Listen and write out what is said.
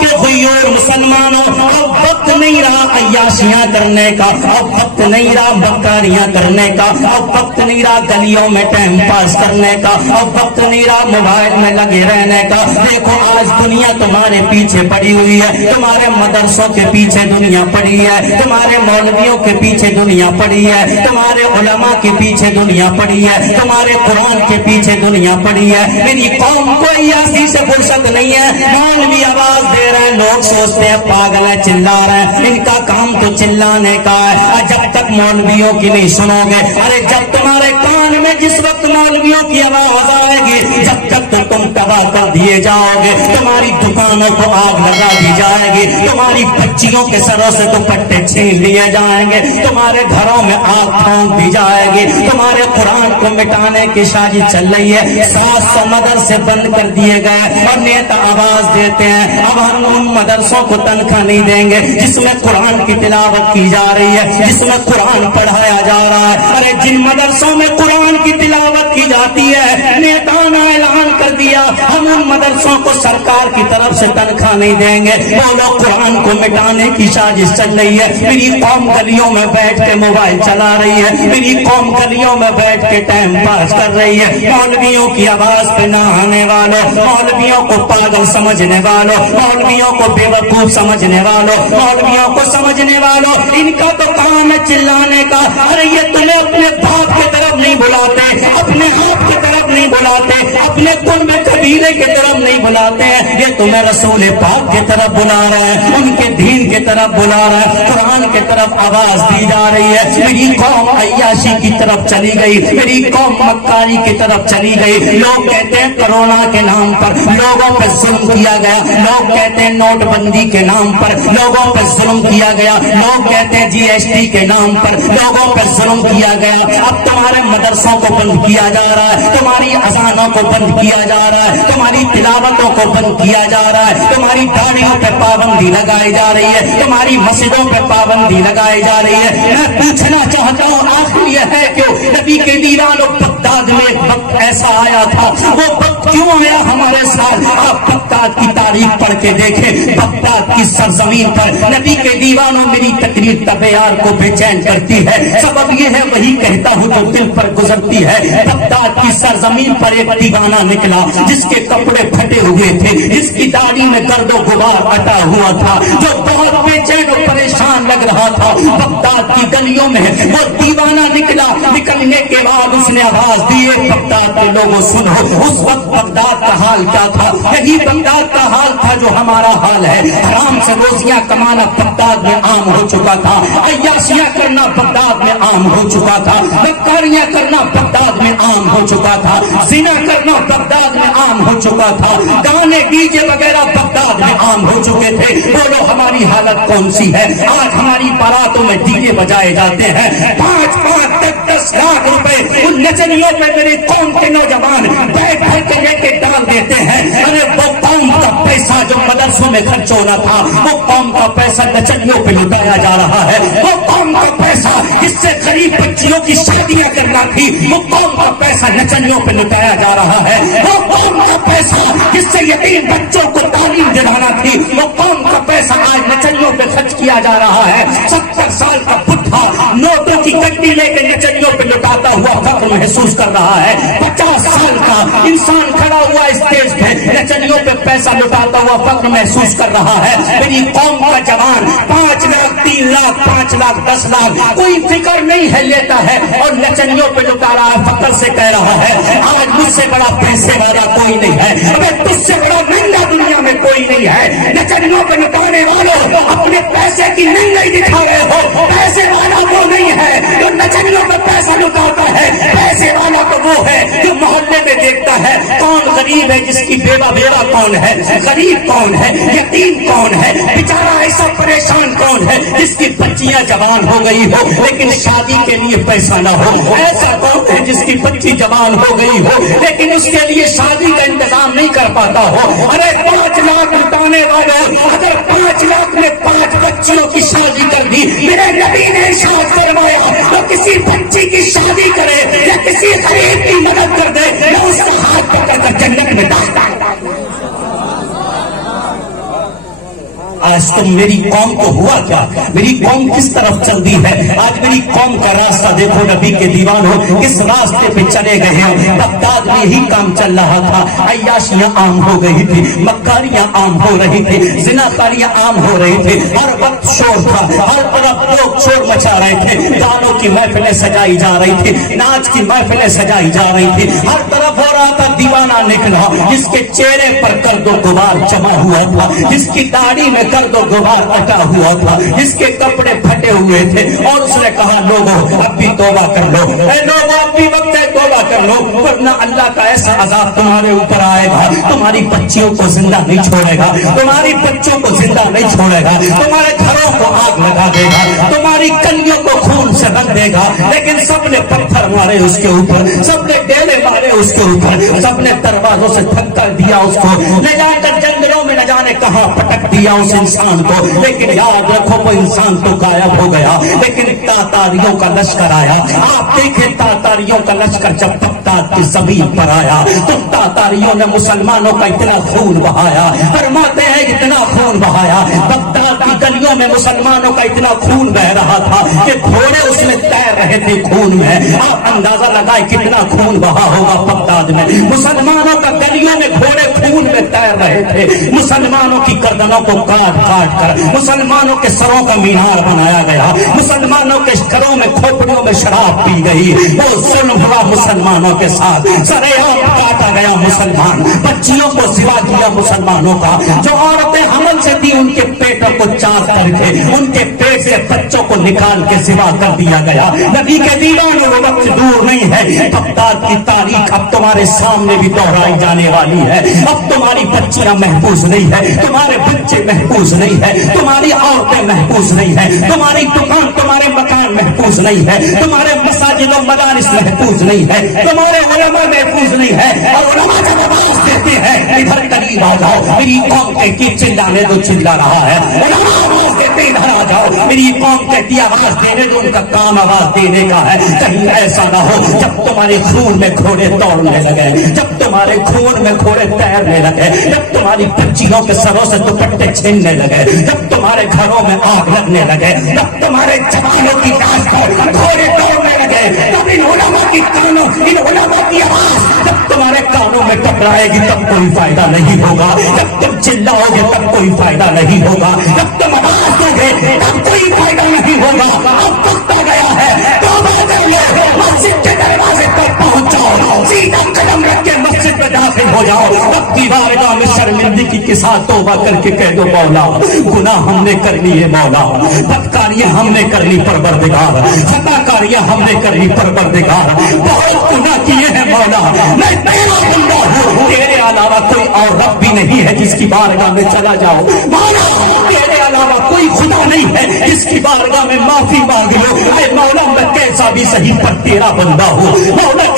کے خیور مسلمانوں، اب وقت نہیں رہا عیاشیاں کرنے کا، اب وقت نہیں رہا بکاریاں کرنے کا، اب وقت نہیں رہا گلیوں میں ٹائم پاس کرنے کا، اب وقت نہیں رہا موبائل میں لگے رہنے کا۔ دیکھو آج دنیا تمہارے پیچھے پڑی ہوئی ہے، تمہارے مدرسوں کے پیچھے دنیا پڑی ہے، تمہارے مولویوں کے پیچھے دنیا پڑی ہے، تمہارے علماء کے پیچھے دنیا پڑی ہے، تمہارے قرآن کے پیچھے دنیا پڑی ہے۔ میری قوم کو عیاشی سے فرصت نہیں ہے۔ مولوی آواز دے رہے ہیں، لوگ سوچتے ہیں پاگل ہے، چلا رہے ہیں، ان کا کام تو چلانے کا ہے۔ جب تک مولویوں کی نہیں سنو گے، ارے جب تمہارے کان میں جس وقت مولویوں کی آواز آئے گی، جب تک تو تم تباہ کر دیے جاؤ گے، تمہاری دکانوں کو آگ لگا دی جائے گی، تمہاری بچیوں کے سروں سے دوپٹے چھین لیے جائیں گے، تمہارے گھروں میں آگ پھونک دی جائے گی، تمہارے قرآن کو مٹانے کی سازش چل رہی ہے۔ 700 مدرسے بند کر دیے گئے اور نیتا آواز دیتے ہیں اب ہم ان مدرسوں کو تنخواہ نہیں دیں گے جس میں قرآن کی تلاوت کی جا رہی ہے، جس میں قرآن پڑھایا جا رہا ہے۔ ارے جن مدرسوں میں قرآن کی تلاوت کی جاتی ہے، نیتا نے اعلان کر دیا ہم ان مدرسوں کو سرکار کی طرف سے تنخواہ نہیں دیں گے، وہ لوگ قرآن کو مٹانے کی سازش چل رہی ہے۔ میری قوم گلیوں میں بیٹھ کے موبائل چلا رہی ہے، میری قوم گلیوں میں بیٹھ کے ٹائم پاس کر رہی ہے۔ مولویوں کی آواز پہ نہ آنے والوں، مولویوں کو پاگل سمجھنے والوں، مولویوں کو بے وقوف سمجھنے والوں، مولویوں کو سمجھنے والوں، ان کا تو کام ہے چلانے کا۔ ارے یہ تمہیں اپنے باپ کی طرف نہیں بلاتے، اپنے آپ کی طرف نہیں بلاتے، اپنے قوم قبیلے کی طرف نہیں بلاتے ہیں، یہ تمہیں رسول پاک کی طرف بلا رہے ہیں، ان کے دین کی طرف بلا رہے ہیں، قرآن کی طرف آواز دی جا رہی ہے۔ میری قوم عیاشی کی طرف چلی گئی، میری قوم مکاری کی طرف چلی گئی۔ لوگ کہتے ہیں کرونا کے نام پر لوگوں پر ظلم کیا گیا، لوگ کہتے ہیں نوٹ بندی کے نام پر لوگوں پر ظلم کیا گیا، لوگ کہتے ہیں GST کے نام پر لوگوں پر ظلم کیا گیا۔ اب تمہارے مدرسوں کو بند کیا جا رہا ہے، تمہاری اذانوں کو بند کیا جا رہا ہے، تمہاری تلاوتوں کو بند کیا جا رہا ہے، تمہاری داڑھیوں پہ پابندی لگائی جا رہی ہے، تمہاری مسجدوں پہ پابندی لگائی جا رہی ہے۔ میں پوچھنا چاہتا ہوں آخر یہ ہے کہ نبی کے دیوانوں بغداد میں ایک وقت ایسا آیا تھا، وہ وقت کیوں آیا ہمارے ساتھ؟ آپ بغداد کی تاریخ پڑھ کے دیکھیں، بغداد کی سرزمین پر نبی کے دیوانوں میری تقریر طبیعار کو بے چین کرتی ہے۔ سبب یہ ہے وہی کہتا ہوں جو دل پر گزرتی ہے۔ بغداد کی سرزمین پر ایک دیوانہ نکلا جس کے کپڑے پھٹے ہوئے تھے، جس کی داڑھی میں گرد و غبار اٹا ہوا تھا، جو بہت بے چین و پریشان لگ رہا تھا۔ بغداد کی گلیوں میں وہ دیوانہ نکلا، نکلنے کے بعد اس نے آواز دی بغداد کے لوگوں سنو۔ اس وقت بغداد کا حال کیا تھا؟ یہی بغداد کا حال تھا جو ہمارا حال ہے۔ حرام سے روزیاں کمانا بغداد میں عام ہو چکا تھا، عیاشیاں کرنا بغداد میں عام ہو چکا تھا، بدکاریاں کرنا بغداد میں عام ہو چکا تھا، زنا کرنا بغداد میں عام ہو چکا تھا، گانے ڈیجے وغیرہ بغداد میں عام ہو چکے تھے۔ بولو ہماری حالت کون سی ہے؟ آج ہماری باراتوں میں ڈیجے بجائے جاتے ہیں، 5-5 10 لاکھ روپے ان نچنیوں پہ میری قوم کے نوجوان بیٹھ بیٹھ کے لے کے ڈال دیتے ہیں۔ ارے وہ قوم کا پیسہ جو مدرسوں میں خرچ ہونا تھا، وہ قوم کا پیسہ نچنیوں پہ لٹایا جا رہا ہے۔ وہ قوم کا پیسہ جس سے غریب بچیوں کی شادیاں کرنا تھی، وہ قوم کا پیسہ نچنیوں پہ لٹایا جا رہا ہے۔ وہ قوم کا پیسہ جس سے یتیم بچوں کو تعلیم دلانا تھی، وہ قوم کا پیسہ آج نچنیوں پہ خرچ کیا جا رہا ہے۔ 70 سال کا بڈھا نوٹوں کی گڈی لے کے نچنیوں پہ لٹاتا ہوا فخر محسوس کر رہا ہے۔ 50 سال کا انسان کھڑا ہوا اسٹیج پہ نچنیوں پہ پیسہ لٹاتا ہوا فخر محسوس کر رہا ہے۔ میری قوم کا جوان 5 لاکھ 3 لاکھ 5 لاکھ 10 لاکھ کوئی فکر نہیں ہے لیتا ہے اور نچنیوں پہ لٹا رہا ہے، فخر سے کہہ رہا ہے آج مجھ سے بڑا پیسے والا کوئی نہیں ہے، ابھی تجھ سے بڑا مہنگا دنیا میں کوئی نہیں ہے۔ نچنیوں پہ لٹانے والوں اپنے پیسے کی نہیں دکھا رہے ہو، پیسے والا وہ نہیں ہے جو نچنیوں پہ پیسہ لٹاتا ہے، پیسے والا تو وہ ہے جو محلے میں دیکھتا ہے کون غریب ہے، جس کی بیوہ کون ہے، غریب کون ہے، یتیم کون ہے، بیچارہ ایسا پریشان کون ہے جس کی بچیاں جوان ہو گئی ہو لیکن شادی کے لیے پیسہ نہ ہو، ایسا کون ہے جس کی بچی جوان ہو گئی ہو لیکن اس کے لیے شادی کا انتظام نہیں کر پاتا ہو۔ ارے 5 لاکھ لٹانے والے اگر 5 لاکھ میں 5 بچیوں کی شادی کر دی، میرے نبی نے ارشاد فرمایا تو کسی بچی کی شادی کرے یا کسی غریب کی مدد کر دے، میں اس کا ہاتھ پکڑ کر جنت میں ڈالتا ہوں۔ آج تم میری قوم کو ہوا کیا, میری قوم کس طرف چل دی ہے. آج میری قوم کا راستہ دیکھو, نبی کے دیوانوں کس راستے پہ چلے گئے ہیں. بغداد میں ہی کام چل رہا تھا, عیاشیاں عام ہو گئی تھی, مکاریاں عام ہو رہی تھی, زناکاریاں عام ہو رہی تھی, ہر وقت شور تھا, ہر طرف لوگ شور مچا رہے تھے, گانوں کی محفلیں سجائی جا رہی تھی, ناچ کی محفلیں سجائی جا رہی تھی, ہر طرف ہو رہا تھا دیوانہ نکلا جس کے چہرے پر گرد و غبار جمع ہوا تھا, جس کی داڑھی میں گرد و غبار اٹا ہوا تھا, جس کے کپڑے پھٹے ہوئے تھے, اور اس نے کہا لوگوں اب بھی توبہ کر لو, اے لوگوں اب بھی وقت ہے توبہ کر لو, ورنہ اللہ کا ایسا عذاب تمہارے اوپر آئے گا, تمہاری بچیوں کو زندہ نہیں چھوڑے گا, تمہاری بچوں کو زندہ نہیں چھوڑے گا, تمہارے گھروں کو آگ لگا دے گا, تمہاری گلیوں کو خون سے رنگ دے گا. لیکن سب نے پتھر مارے اس کے اوپر, سب نے ڈیلے مارے اس کے اوپر, سب نے دروازوں سے دھکا دیا اس کو, لے جا کر جنگلوں میں نہ جانے کہاں پٹک دیا اس انسان کو. لیکن یاد رکھو وہ انسان تو غائب ہو گیا, لیکن تاتاریوں کا لشکر آیا. آپ دیکھیں تاتاریوں کا لشکر جب بغداد کی زمین پر آیا تو تاتاریوں نے مسلمانوں کا اتنا خون بہایا, فرماتے ہیں اتنا خون بہایا, بغداد کی گلیوں میں مسلمانوں کا اتنا خون بہ رہا تھا کہ گھوڑے اس میں تیر رہے تھے خون میں. آپ اندازہ لگائے کتنا خون بہا ہوگا بغداد میں. مسلمانوں کا گلیوں میں گھوڑے خون میں تیر رہے تھے, مسلمانوں کی گردنوں کو کاٹ کاٹ کر مسلمانوں کے سروں کا مینار بنایا گیا, مسلمانوں کے گھروں میں کھوپڑیوں میں شراب پی گئی, وہ ظلم ہوا مسلمانوں کے ساتھ, سرے عام کاٹا گیا مسلمان, بچیوں کو سوا کیا مسلمانوں کا, جو عورتیں حمل سے تھی ان کے پیٹوں کو چاک کر کے ان کے پیٹ سے بچوں کو نکال کے سوا کر دیا گیا. نبی کے دیوان وہ وقت دور نہیں ہے, بغداد کی تاریخ اب تمہارے سامنے بھی دہرائی جانے والی ہے. اب تمہاری بچیاں محفوظ نہیں ہے, تمہارے بچے محفوظ نہیں ہے, تمہاری عورتیں محفوظ نہیں ہے, تمہاری دکان تمہارے مکان محفوظ نہیں ہے, تمہارے مساجد و مدارس محفوظ نہیں ہے, تمہارے علماء محفوظ نہیں ہے. اور علماء جب آواز دیتے ہیں ادھر قریب آ جاؤ, میری قوم کہتی ہے چلانے دو, چلا رہا ہے, علماء آواز دیتے ہیں ادھر آ جاؤ, میری قوم کہتی ہے آواز دینے دو, ان کا کام آواز دینے کا ہے. کہیں ایسا نہ ہو جب تمہارے خون میں گھوڑے دوڑنے لگے, جب تمہارے خون میں گھوڑے تیرنے لگے, جب تمہاری بچیوں کے سروں سے دوپٹے چھیننے لگے, جب تمہارے گھروں میں آگ لگنے لگے, جب تمہارے جوانوں کی لاش پر گھوڑے دوڑنے لگے, تب ان علماء کی کانوں, ان علماء کی آواز جب تمہارے کانوں میں ٹکرائے گی تب کوئی فائدہ نہیں ہوگا, جب تم چلاؤ گے تب کوئی فائدہ نہیں ہوگا, جب تم آواز دو گے تب کوئی فائدہ نہیں ہوگا. اب وقت آ گیا ہے, مسجد کے دروازے تک پہنچ جاؤ, سیدھا قدم رکھ کے مسجد میں داخل ہو جاؤ, رب کی بارگاہ میں شرمندگی کے ساتھ توبہ کر کے کہہ دو مولا گناہ ہم نے کر لی ہے, مولا بدکاریاں ہم نے کر لی پروردگار, خطاکاریاں ہم نے کر لی پروردگار, بہت گناہ کیے ہیں مولا, میں تیرا بندہ ہوں, تیرے علاوہ کوئی اور رب بھی نہیں ہے جس کی بارگاہ میں چلا جاؤ, مولا تیرے علاوہ کوئی خدا نہیں ہے جس کی بارگاہ میں معافی مانگ لو. اے مولا میں کیسا بھی صحیح پر تیرا بندہ ہوں, مولا